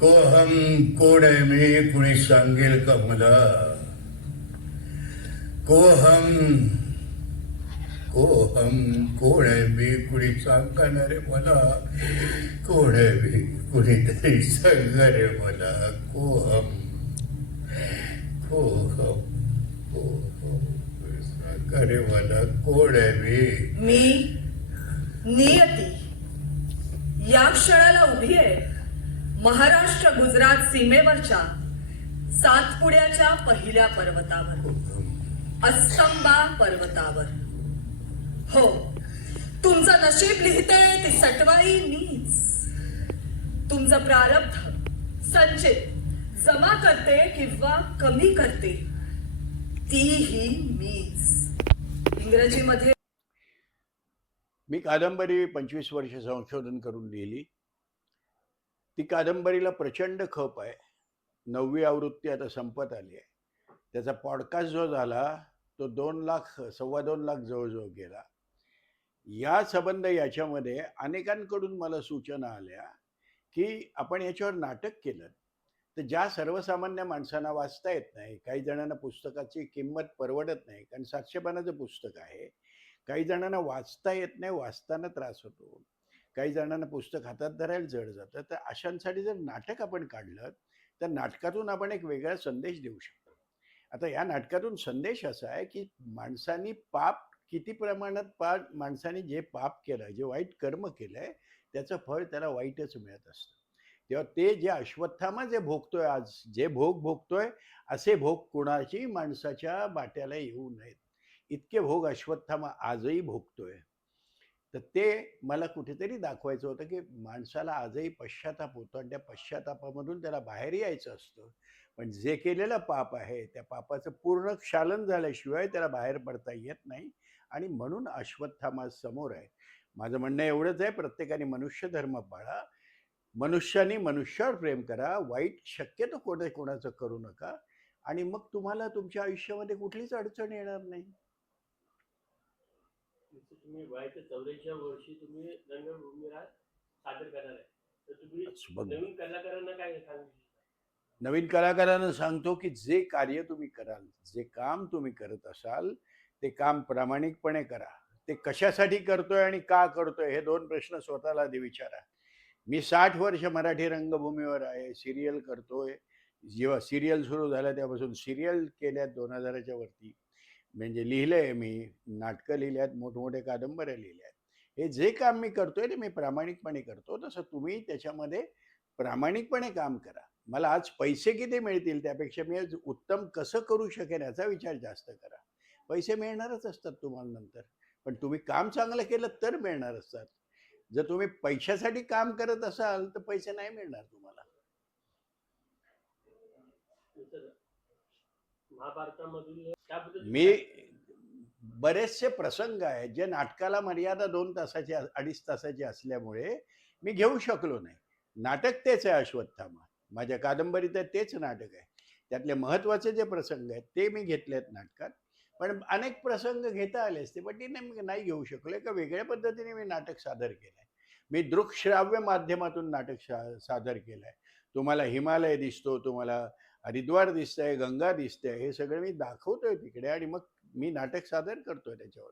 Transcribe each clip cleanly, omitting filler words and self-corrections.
कोहम कोण आहे मी, कुणी सांगेल का मला? कोहम कोण आहे मी, कुणी सांगणार रे मला? कोण आहे मी, कुणीतरी सांगा रे मला. कोहम कोहम सांगा रे मला, कोण आहे मी नियती या क्षणाला उभी आहे महाराष्ट्र गुजरात सीमेवरच्या सातपुड्याच्या पहिल्या पर्वतावर, अस्तंबा पर्वतावर. हो, तुमचं नशीब लिहिते ती सटवाई मीच. तुमचं प्रारब्ध संचित जमा करते किंवा कमी करते तीही मीच. इंग्रजीमध्ये मी कादंबरी 25 वर्ष संशोधन करून लिहिली. ती कादंबरीला प्रचंड खप आहे. 9वी आवृत्ती आता संपत आली आहे. त्याचा पॉडकास्ट जो झाला तो 2 लाख 2.25 लाख जवळजवळ गेला. या संबंध याच्यामध्ये अनेकांकडून मला सूचना आल्या की आपण याच्यावर नाटक केलं तर ज्या सर्वसामान्य माणसांना वाचता येत नाही, काही जणांना पुस्तकाची किंमत परवडत नाही कारण 700 पानाचं पुस्तक आहे, काही जणांना वाचता येत नाही, वाचताना त्रास होतो, काही जणांना पुस्तक हातात धरायला जड जातं, तर अशांसाठी जर नाटक आपण काढलं तर नाटकातून आपण एक वेगळा संदेश देऊ शकतो. आता या नाटकातून संदेश असा आहे की माणसांनी पाप किती प्रमाणात माणसाने जे पाप केलं, जे वाईट कर्म केलंय त्याचं फळ त्याला वाईटच मिळत असतं. तेव्हा ते जे अश्वत्थामा जे भोगतोय, आज जे भोग भोगतोय असे भोग कुणाची माणसाच्या बाट्याला येऊ नयेत. इतके भोग अश्वत्थामा आजही भोगतोय. तर ते मला कुठेतरी दाखवायचं होतं की माणसाला आजही पश्चाताप होतो आणि त्या पश्चातापामधून त्याला बाहेर यायचं असतं, पण जे केलेलं पाप आहे त्या पापाचं पूर्ण क्षालन झाल्याशिवाय त्याला बाहेर पडता येत नाही. आणि म्हणून अश्वत्थामा समोर आहे. माझं म्हणणं एवढंच आहे, प्रत्येकाने मनुष्य धर्म पाळा, मनुष्याने मनुष्यावर प्रेम करा, वाईट शक्यतो कोणाचं करू नका आणि मग तुम्हाला तुमच्या आयुष्यामध्ये कुठलीच अडचण येणार नाही. तुम्ही वयाच्या 84 वर्षी तुम्ही रंगभूमीला सादर करणार आहे, तर तुम्ही नवीन कलाकारांना काय सांगू? नवीन कलाकारांना सांगतो की जे कार्य तुम्ही कराल, जे काम तुम्ही करत असाल ते काम प्रामाणिकपणे करा. ते कशासाठी करतोय आणि का करतोय हे 2 प्रश्न स्वतःला आधी विचारा. मी 60 वर्ष मराठी रंगभूमीवर आहे, सिरियल करतोय. जेव्हा सिरियल सुरू झालं तेव्हापासून सिरियल केल्यात 2000च्या वरती, म्हणजे लिहिलंय मी, नाटकं लिहिल्यात, मोठमोठे कादंबऱ्या लिहिल्यात. हे जे काम मी करतोय ते मी प्रामाणिकपणे करतो. तसं तुम्ही त्याच्यामध्ये प्रामाणिकपणे काम करा. मला आज पैसे किती मिळतील त्यापेक्षा मी आज उत्तम कसं करू शकेन याचा विचार जास्त करा. पैसे मिळणारच असतात तुम्हाला नंतर, पण तुम्ही काम चांगलं केलं तर मिळणार असतात. जर तुम्ही पैशासाठी काम करत असाल तर पैसे नाही मिळणार तुम्हाला. महाभारतामधील मी बरेचसे प्रसंग आहेत जे नाटकाला मर्यादा 2 तासाची 2.5 तासाची असल्यामुळे मी घेऊ शकलो नाही. नाटक तेच आहे अश्वत्थामा, माझ्या कादंबरीत तेच नाटक आहे. त्यातले महत्वाचे जे प्रसंग आहेत ते मी घेतलेत नाटकात, पण अनेक प्रसंग घेता आले असते पण ते नाही घेऊ शकलो. एका वेगळ्या पद्धतीने मी नाटक सादर केलंय. मी दृकश्राव्य माध्यमातून नाटक सादर केलंय. तुम्हाला हिमालय दिसतो, तुम्हाला हरिद्वार दिसतंय, गंगा दिसते, हे सगळं मी दाखवतोय तिकडे आणि मग मी नाटक सादर करतोय त्याच्यावर.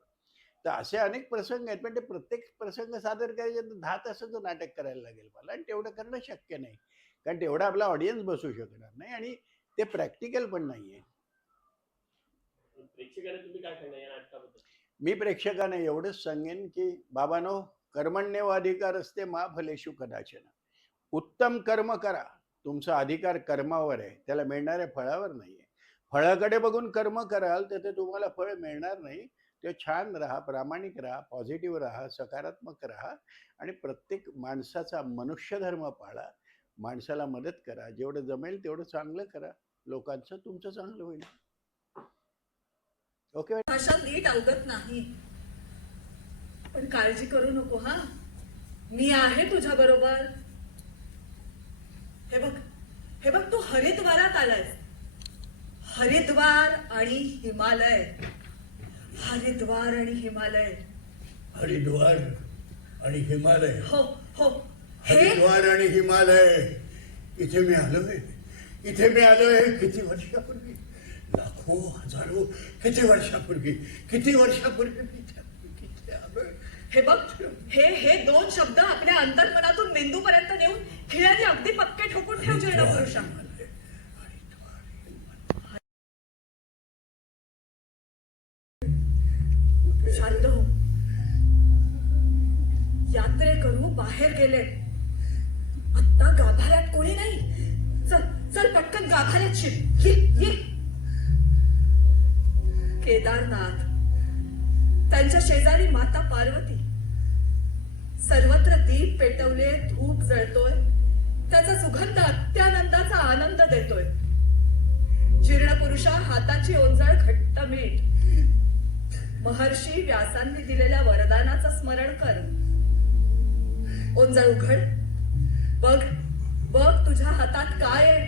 तर असे अनेक प्रसंग आहेत, पण ते प्रत्येक प्रसंग सादर करायचे तर 10 तासाचं नाटक करायला लागेल मला आणि तेवढं करणं शक्य नाही, कारण तेवढा आपला ऑडियन्स बसू शकणार नाही आणि ते प्रॅक्टिकल पण नाहीये. प्रेक्षकांना तुम्ही काय सांगणार या नाटकाबद्दल? मी प्रेक्षकांना एवढंच सांगेन की बाबांनो, कर्मण्येव अधिकारस्ते मा फलेषु कदाचन. उत्तम कर्म करा. तुमचा अधिकार कर्मावर आहे, त्याला मिळणाऱ्या फळावर नाहीये. फळाकडे बघून कर्म कराल तर ते तुम्हाला फळ मिळणार नाही. ते छान राहा, प्रामाणिक राहा, पॉझिटिव्ह राहा, सकारात्मक राहा आणि प्रत्येक माणसाचा मनुष्य धर्म पाळा. माणसाला मदत करा, जेवढं जमेल तेवढं चांगलं करा. लोकांचं तुमचं चांगलं होईल. ओके. भाषा नीट अवगत नाही, पण काळजी करू नको हा, मी आहे तुझ्या बरोबर. हे बघ तू हरिद्वारात आलायस. हरिद्वार आणि हिमालय, हरिद्वार आणि हिमालय, हरिद्वार आणि हिमालय. हो हो हे हरिद्वार आणि हिमालय इथे मी आलोय. इथे मी आलोय किती वर्षापूर्वी, लाखो हजारो किती वर्षापूर्वी मी इथे आलोय. हे बघ, हे दोन शब्द आपल्या अंतर्मनातून मेंदूपर्यंत नेऊन खिळ्याने अगदी पक्के ठोकून ठेव जीर्णपुरुषा. शांत हो. यात्रेकरू बाहेर गेले. आत्ता गाभाऱ्यात कोणी नाही. चल चल पटकन गाभाऱ्यात शिर. ये. केदारनाथ, त्यांच्या शेजारी माता पार्वती. सर्वत्र दीप पेटवले, धूप जळतोय. त्याचा सुगंध अत्यानंदाचा आनंद देतोय. जीर्णपुरुषा, हाताची ओंजळ घट्ट मीठ. महर्षी व्यासांनी दिलेल्या वरदानाचं स्मरण कर. ओंजळ उघड. बघ तुझ्या हातात काय आहे.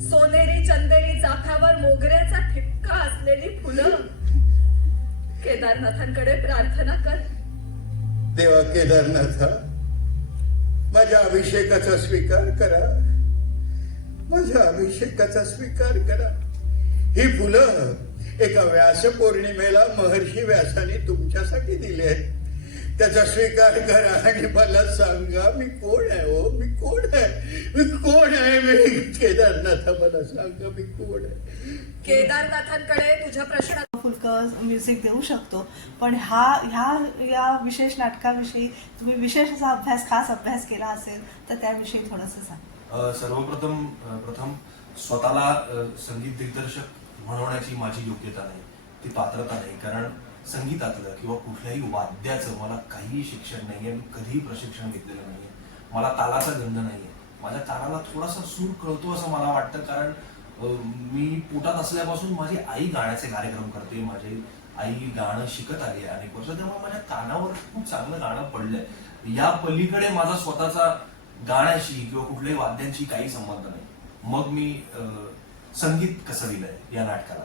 सोनेरी चंदेरी चाफ्यावर मोगऱ्याचा ठिपका असलेली फुलं. केदारनाथांकडे प्रार्थना कर. देवा केदारनाथा, माझ्या अभिषेकाचा स्वीकार करा. ही फुलं एका व्यास पौर्णिमेला महर्षी व्यासाने तुमच्यासाठी दिली आहेत. त्याचा स्वीकार करा आणि मला सांगा मी कोण आहे. मी कोण आहे. केदारनाथा, मला सांगा मी कोण आहे. केदारनाथांकडे तुझ्या प्रश्न फुलकं म्युझिक देऊ शकतो, पण या विशेष नाटकाविषयी तुम्ही विशेष असा खास अभ्यास केला असेल तर त्याविषयी थोडंसं सांग. सर्वप्रथम स्वतःला संगीत दिग्दर्शक म्हणवण्याची माझी योग्यता नाही, ती पात्रता नाही. कारण संगीतातलं किंवा कुठल्याही वाद्याचं मला काहीही शिक्षण नाहीये. मी कधीही प्रशिक्षण घेतलेलं नाहीये. मला तालाचा गंध नाहीये. माझ्या तालाला थोडासा सूर कळतो असं मला वाटतं. कारण मी पोटात असल्यापासून माझी आई गाण्याचे कार्यक्रम करते. माझी आई गाणं शिकत आली आहे अनेक वर्ष. त्यामुळे माझ्या कानावर खूप चांगलं गाणं पडलंय. या पलीकडे माझा स्वतःचा गाण्याशी किंवा कुठल्याही वाद्यांशी काही संबंध नाही. मग मी संगीत कसं दिलंय या नाटकाला,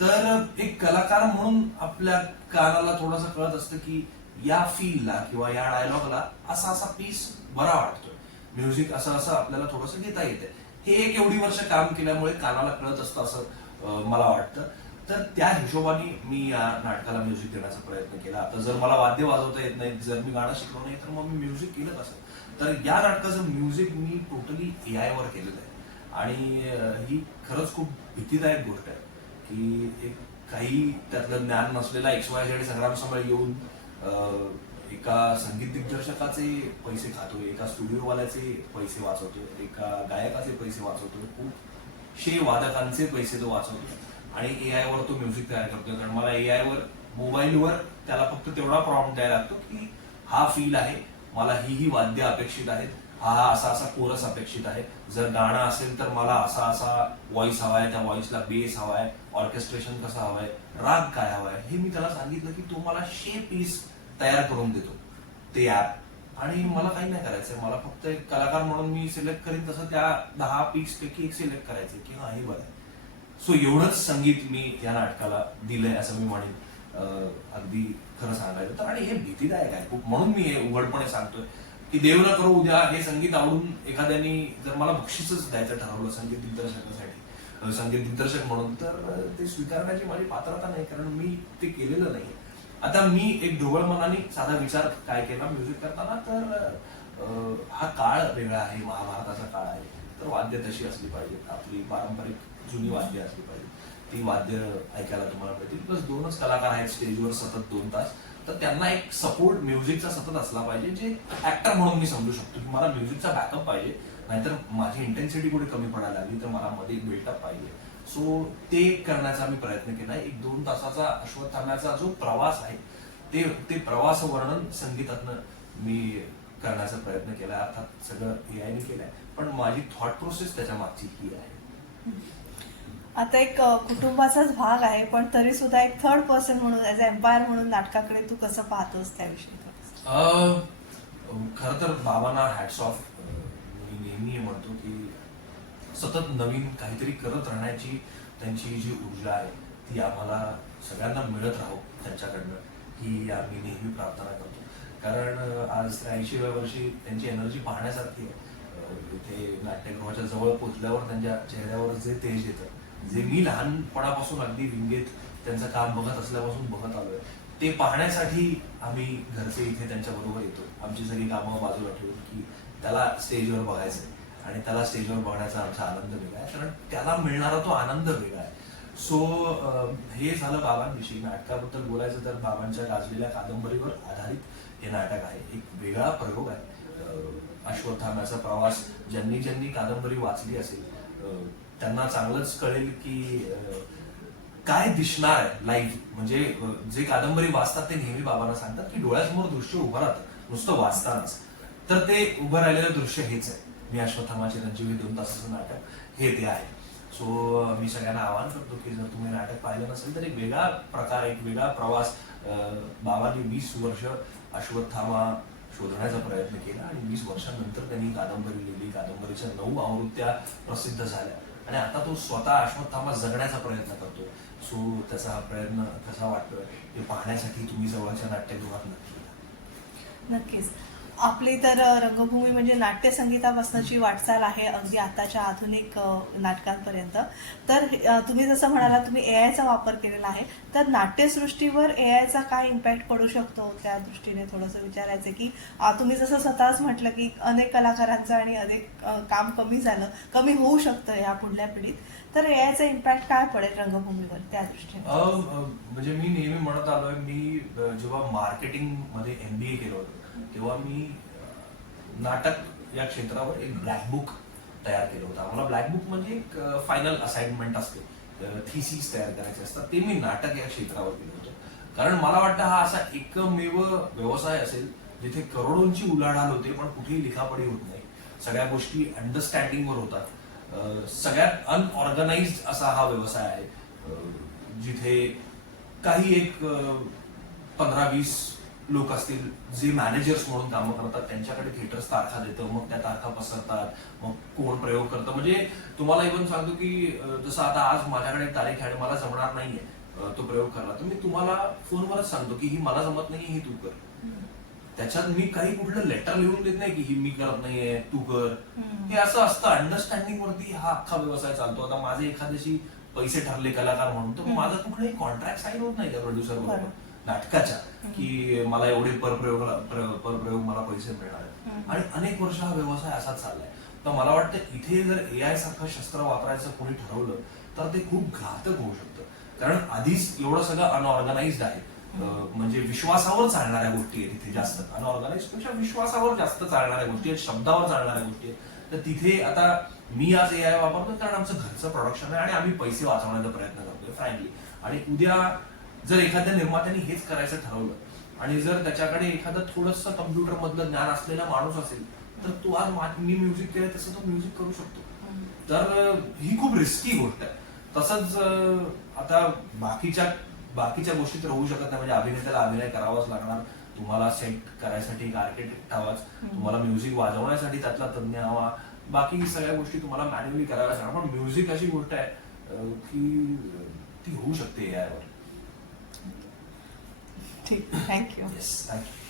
तर एक कलाकार म्हणून आपल्या कानाला थोडंसं कळत असतं की या फीलला किंवा या डायलॉगला असा पीस बरा वाटतोय. म्युझिक असं आपल्याला थोडंसं घेता येते. हे एक एवढी वर्ष काम केल्यामुळे कानाला कळत असतं असं मला वाटतं. तर त्या हिशोबाने मी या नाटकाला म्युझिक देण्याचा प्रयत्न केला. आता जर मला वाद्य वाजवता येत नाही, जर मी गाणं शिकलो नाही, तर मग मी म्युझिक केलं कसं. तर या नाटकाचं म्युझिक मी टोटली AI वर केलेलं आहे. आणि ही खरंच खूप भीतीदायक गोष्ट आहे की एक काही त्यातलं ज्ञान नसलेला XYZ संग्राम समोर येऊन एका संगीत दिग्दर्शकाचे पैसे खातोय, एका स्टुडिओवाल्याचे पैसे वाचवतोय, एका गायकाचे पैसे वाचवतोय, खूप वादकांचे पैसे तो वाचवतोय आणि AI वर तो म्युझिक तयार करतोय. कारण मला AI वर मोबाईलवर त्याला फक्त तेवढा प्रॉम्प्ट द्यायला लागतो की हा फील आहे, मला ही वाद्य अपेक्षित आहेत, हा असा कोरस अपेक्षित आहे. जर गाणं असेल तर मला असा व्हॉइस हवाय, त्या व्हॉइसला बेस हवाय, ऑर्केस्ट्रेशन कसं हवंय, राग काय हवाय, हे मी त्याला सांगितलं की तो मला पीस तयार करून देतो ते ऍप. आणि मला काही नाही करायचंय. मला फक्त एक कलाकार म्हणून मी सिलेक्ट करीन तसं त्या 10 पीक्स पैकी एक सिलेक्ट करायचं की हा हे बरं आहे. सो एवढंच संगीत मी या नाटकाला दिलंय असं मी म्हणेन. अगदी खरं सांगायचं तर. आणि हे भीतीदायक आहे खूप, म्हणून मी हे उघडपणे सांगतोय की देव न करो उद्या हे संगीत आवडून एखाद्याने जर मला बक्षीसच द्यायचं ठरवलं संगीत दिग्दर्शकासाठी, संगीत दिग्दर्शक म्हणून, तर ते स्वीकारण्याची माझी पात्रता नाही. कारण मी ते केलेलं नाही. आता मी एक ढोबळ मनाने साधा विचार काय केला म्युझिक करताना, तर हा काळ वेगळा आहे, महाभारताचा काळ आहे, तर वाद्य तशी असली पाहिजेत, आपली पारंपरिक जुनी वाद्य असली पाहिजे, ती वाद्य ऐकायला तुम्हाला मिळतील. प्लस 2च कलाकार आहेत स्टेजवर सतत 2 तास, तर त्यांना एक सपोर्ट म्युझिकचा सतत असला पाहिजे, जे ऍक्टर म्हणून मी समजू शकतो की मला म्युझिकचा बॅकअप पाहिजे, नाहीतर माझी इंटेन्सिटी कुठे कमी पडायला लागली तर मला मध्ये एक बिल्टअप पाहिजे. सो ते करण्याचा मी प्रयत्न केला. एक 2 तासाचा अश्वत्थाम्याचा जो प्रवास आहे ते प्रवास वर्णन संगीतातनं मी करण्याचा प्रयत्न केला. अर्थात सगळं AI केलंय, पण माझी थॉट प्रोसेस त्याच्या मागची ही आहे. आता एक कुटुंबाचाच भाग आहे, पण तरी सुद्धा एक थर्ड पर्सन म्हणून ऍज एम्पायर म्हणून नाटकाकडे तू कसं पाहतोस त्याविषयी? खरं तर बाबांना हॅट्स ऑफ. मी नेहमी म्हणतो की सतत नवीन काहीतरी करत राहण्याची त्यांची जी ऊर्जा आहे ती आम्हाला सगळ्यांना मिळत राहो त्यांच्याकडनं, ही आम्ही नेहमी प्रार्थना करतो. कारण आज 80व्या वर्षी त्यांची एनर्जी पाहण्यासारखी आहे. इथे नाट्यगृहाच्या जवळ पोहोचल्यावर त्यांच्या चेहऱ्यावर जे तेज येतं, जे मी लहानपणापासून अगदी विंगेत त्यांचं काम बघत असल्यापासून बघत आलोय, ते पाहण्यासाठी आम्ही घरचे इथे त्यांच्या बरोबर येतो. आमची सगळी कामं बाजूला ठेवून की त्याला स्टेजवर बघायचंय आणि त्याला स्टेजवर बघण्याचा आमचा आनंद वेगळा आहे, कारण त्याला मिळणारा तो आनंद वेगळा आहे. सो हे झालं बाबांविषयी. नाटकाबद्दल बोलायचं तर बाबांच्या गाजलेल्या कादंबरीवर आधारित हे नाटक आहे. एक वेगळा प्रयोग आहे. अश्वत्थाम्याचा प्रवास ज्यांनी ज्यांनी कादंबरी वाचली असेल त्यांना चांगलंच कळेल की काय दिसणार आहे लाईव्ह. म्हणजे जे कादंबरी वाचतात ते नेहमी बाबांना सांगतात की डोळ्यासमोर दृश्य उभं राहतं नुसतं वाचतानाच. तर ते उभं राहिलेलं दृश्य हेच आहे. मी अश्वत्थामा चिरंजीव 2 तासाचं नाटक हे ते आहे. सो मी सगळ्यांना आवाहन करतो की जर तुम्ही नाटक पाहिलं नसेल तर एक वेगळा प्रकार, एक वेगळा प्रवास. बाबांनी 20 वर्ष अश्वत्थामा शोधण्याचा प्रयत्न केला आणि 20 वर्षांनंतर त्यांनी कादंबरी लिहिली. कादंबरीच्या 9 आवृत्त्या प्रसिद्ध झाल्या आणि आता तो स्वतः अश्वत्थामा जगण्याचा प्रयत्न करतोय. सो त्याचा हा प्रयत्न कसा वाटतोय हे पाहण्यासाठी तुम्ही जवळच्या नाट्यगृहात नक्की या. नक्कीच. आपली तर रंगभूमी म्हणजे नाट्यसंगीतापासूनची वाटचाल आहे अगदी आताच्या आधुनिक नाटकांपर्यंत. तर तुम्ही जसं म्हणाला तुम्ही एआयचा वापर केलेला आहे, तर नाट्यसृष्टीवर एआयचा काय इम्पॅक्ट पडू शकतो त्या दृष्टीने थोडंसं विचारायचं की तुम्ही जसं स्वतःच म्हटलं की अनेक कलाकारांचं आणि अनेक काम कमी होऊ शकतं या पुढल्या पिढीत, तर एआयचा इम्पॅक्ट काय पडेल रंगभूमीवर त्या दृष्टीने? म्हणजे मी नेहमी म्हणत आलोय, मी जेव्हा मार्केटिंग मध्ये MBA केलं होतं तेव्हा मी नाटक या क्षेत्रावर एक ब्लॅक बुक तयार केलं होतं. आम्हाला ब्लॅक बुक म्हणजे एक फायनल असाइनमेंट असते, थिसिस तयार करायचे असतात. ते मी नाटक या क्षेत्रावर केलं होतं. कारण मला वाटतं हा असा एकमेव व्यवसाय असेल जिथे करोडोंची उलाढाल होते पण कुठेही लिखापडी होत नाही. सगळ्या गोष्टी अंडरस्टँडिंगवर होतात. सगळ्यात अनऑर्गनाइज्ड असा हा व्यवसाय आहे, जिथे काही एक 15-20 लोक असतील जे मॅनेजर्स म्हणून कामं करतात. त्यांच्याकडे थिएटर्स तारखा देतं, मग त्या तारखा पसरतात, मग कोण प्रयोग करतं. म्हणजे तुम्हाला इव्हन सांगतो की जसं आता आज माझ्याकडे तारीख आहे, मला जमणार नाहीये तो प्रयोग करायला, तर मी तुम्हाला फोनवरच सांगतो की ही मला जमत नाहीये, ही तू कर. त्याच्यात मी काही कुठलं लेटर लिहून देत नाही की ही मी करत नाहीये, तू कर. हे असं असतं, अंडरस्टँडिंग वरती हा अख्खा व्यवसाय चालतो. आता माझे एखाद्याशी पैसे ठरले कलाकार म्हणून, तर माझं कुठलाही कॉन्ट्रॅक्ट साईन होत नाही त्या प्रोड्युसर बरोबर नाटकाच्या की मला एवढे पर प्रयोग मला पैसे मिळणार आहेत. आणि अनेक वर्ष हा व्यवसाय असाच चाललाय. तर मला वाटतं इथे जर AI सारखं शस्त्र वापरायचं कोणी ठरवलं तर ते खूप घातक होऊ शकतं. कारण आधीच एवढं सगळं अनऑर्गनाइज्ड आहे. म्हणजे विश्वासावर चालणाऱ्या गोष्टी आहेत तिथे जास्त. अनऑर्गनाइज्ड पेक्षा विश्वासावर जास्त चालणाऱ्या गोष्टी आहेत, शब्दावर चालणाऱ्या गोष्टी आहेत. तर तिथे आता मी आज AI वापरतो कारण आमचं घरचं प्रोडक्शन आहे आणि आम्ही पैसे वाचवण्याचा प्रयत्न करतोय फ्रँकली. आणि उद्या जर एखाद्या निर्मात्याने हेच करायचं ठरवलं आणि जर त्याच्याकडे एखादं थोडंसं कम्प्युटर मधलं ज्ञान असलेला माणूस असेल तर तो आज मी म्युझिक केलं तसं तो म्युझिक करू शकतो. तर ही खूप रिस्की गोष्ट आहे. तसंच आता बाकीच्या गोष्टी तर होऊ शकत नाही. म्हणजे अभिनेत्याला अभिनय करावाच लागणार, तुम्हाला सेट करायसाठी एक आर्किटेक्ट हवाच, तुम्हाला म्युझिक वाजवण्यासाठी त्यातला तज्ञ हवा, बाकी सगळ्या गोष्टी तुम्हाला मॅन्युअली कराव्याच लागणार. पण म्युझिक अशी गोष्ट आहे की ती होऊ शकते AI वर. ठीक, थँक्यू. Yes, thank you.